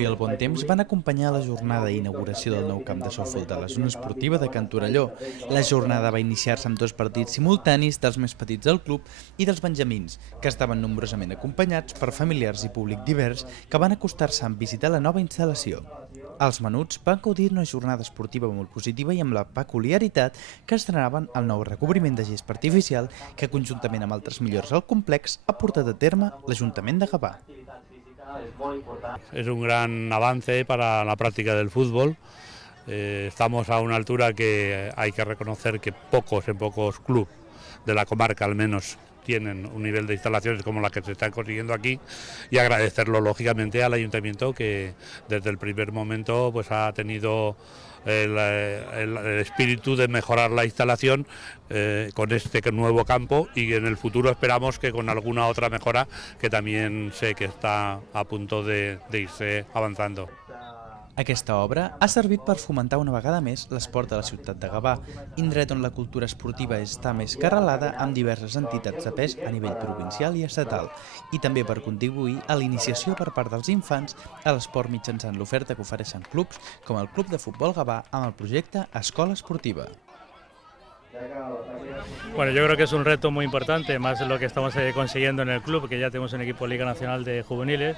i el bon temps van acompanyar la jornada d'inauguració del nou camp de softbol de la zona esportiva de Can Torelló. La jornada va iniciar-se amb 2 partits simultanis dels més petits del club i dels benjamins, que estaven nombrosament acompanyats per familiars i públic divers que van acostar-se a visitar la nova instal·lació. Els menuts van gaudir d'una jornada esportiva molt positiva i amb la peculiaritat que estrenaven el nou recobriment de gespa artificial que, conjuntament amb altres millores al complex, ha portat a terme l'Ajuntament de Gavà. Es un gran avance para la práctica del fútbol. Estamos a una altura que hay que reconocer que en pocos clubes de la comarca al menos tienen un nivel de instalaciones como la que se está consiguiendo aquí, y agradecerlo lógicamente al ayuntamiento que desde el primer momento pues ha tenido el espíritu de mejorar la instalación con este nuevo campo, y en el futuro esperamos que con alguna otra mejora que también sé que está a punto de irse avanzando. Aquesta obra ha servit per fomentar una vegada més l'esport de la ciutat de Gavà, indret on la cultura esportiva està més que arrelada amb diverses entitats de pes a nivell provincial i estatal, i també per contribuir a l'iniciació per part dels infants a l'esport mitjançant l'oferta que ofereixen clubs com el Club de Futbol Gavà amb el projecte Escola Esportiva. Bueno, yo creo que es un reto muy importante, más lo que estamos consiguiendo en el club, que ya tenemos un equipo de Liga Nacional de Juveniles.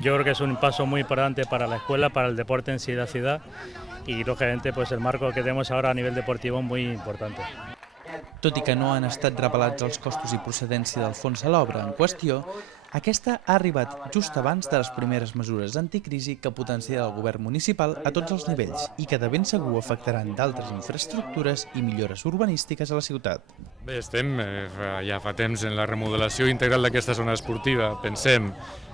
Yo creo que es un paso muy importante para la escuela, para el deporte en sí de la ciudad, y lógicamente pues el marco que tenemos ahora a nivel deportivo muy importante. Tot i que no han estat revelats els costos i procedència del fons a l'obra en qüestió, aquesta ha arribat just abans de les primeres mesures anticrisi que potenciarà el govern municipal a tots els nivells i que de ben segur afectaran d'altres infraestructures i millores urbanístiques a la ciutat. Bé, estem ja fa temps en la remodelació integral d'aquesta zona esportiva. Pensem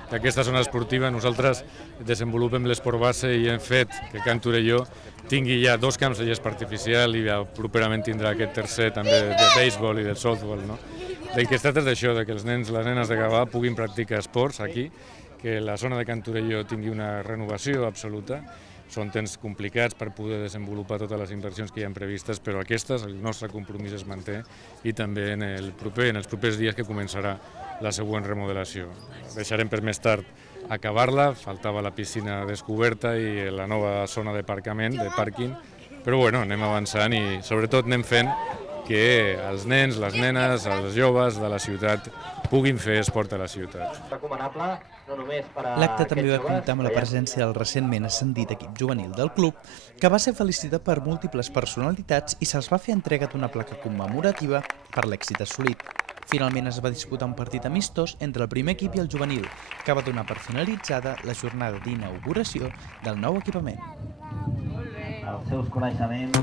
que aquesta zona esportiva nosaltres desenvolupem l'esport base i hem fet que Can Torelló tingui ja 2 camps de gespa artificial i properament tindrà aquest tercer també de béisbol i de softball, no? Del que es tracta és d'això, que els nens i les nenes de Gavà puguin practicar esports aquí, que la zona de Can Torelló tingui una renovació absoluta. Són temps complicats per poder desenvolupar totes les inversions que hi ha previstes, però aquestes, el nostre compromís es manté, i també en els propers dies que començarà la següent remodelació. Deixarem per més tard acabar-la, faltava la piscina descoberta i la nova zona de aparcament, de pàrquing, però bueno, anem avançant i sobretot anem fent que els nens, les nenes, els joves de la ciutat puguin fer esport a la ciutat. L'acte també va comptar amb la presència del recentment ascendit equip juvenil del club, que va ser felicitat per múltiples personalitats i se'ls va fer entrega d'una placa commemorativa per l'èxit assolit. Finalment es va disputar un partit amistós entre el primer equip i el juvenil, que va donar per finalitzada la jornada d'inauguració del nou equipament. Els seus coneixements...